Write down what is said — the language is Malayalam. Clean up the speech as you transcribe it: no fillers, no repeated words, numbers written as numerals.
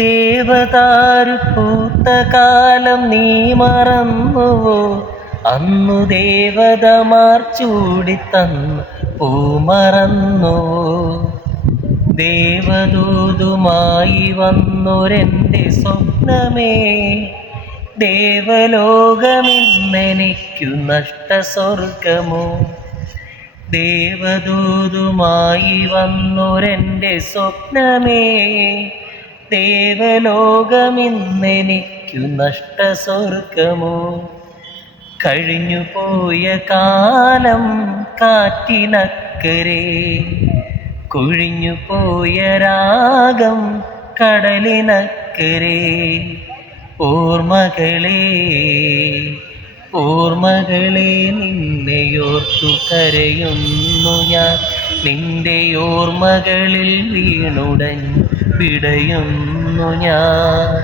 ദേവദാരു പൂത്ത കാലം നീ മറന്നുവോ? അന്നു ദേവതമാർ ചൂടിത്തന്നു പൂ മറന്നുവോ? ദേവദൂതുമായി വന്നൊരെൻ്റെ സ്വപ്നമേ, ദേവലോകമിന്നെനിക്കു നഷ്ടസ്വർഗമോ? ദേവദൂതുമായി വന്നൊരെൻ്റെ സ്വപ്നമേ, ദേവലോകമിന്നെനിക്കു നഷ്ടസ്വർഗമോ? കഴിഞ്ഞുപോയ കാലം കാറ്റിനക്കരെ, കൊഴിഞ്ഞുപോയ രാഗം കടലിനക്കരെ. ഓർമ്മകളെ ഓർമ്മകളെ നിന്നെയോർത്തു കരയുന്നു ഞാൻ, നിന്റെ ഓർമ്മകളിൽ വീണുടൻ പിടയുന്നു ഞാൻ.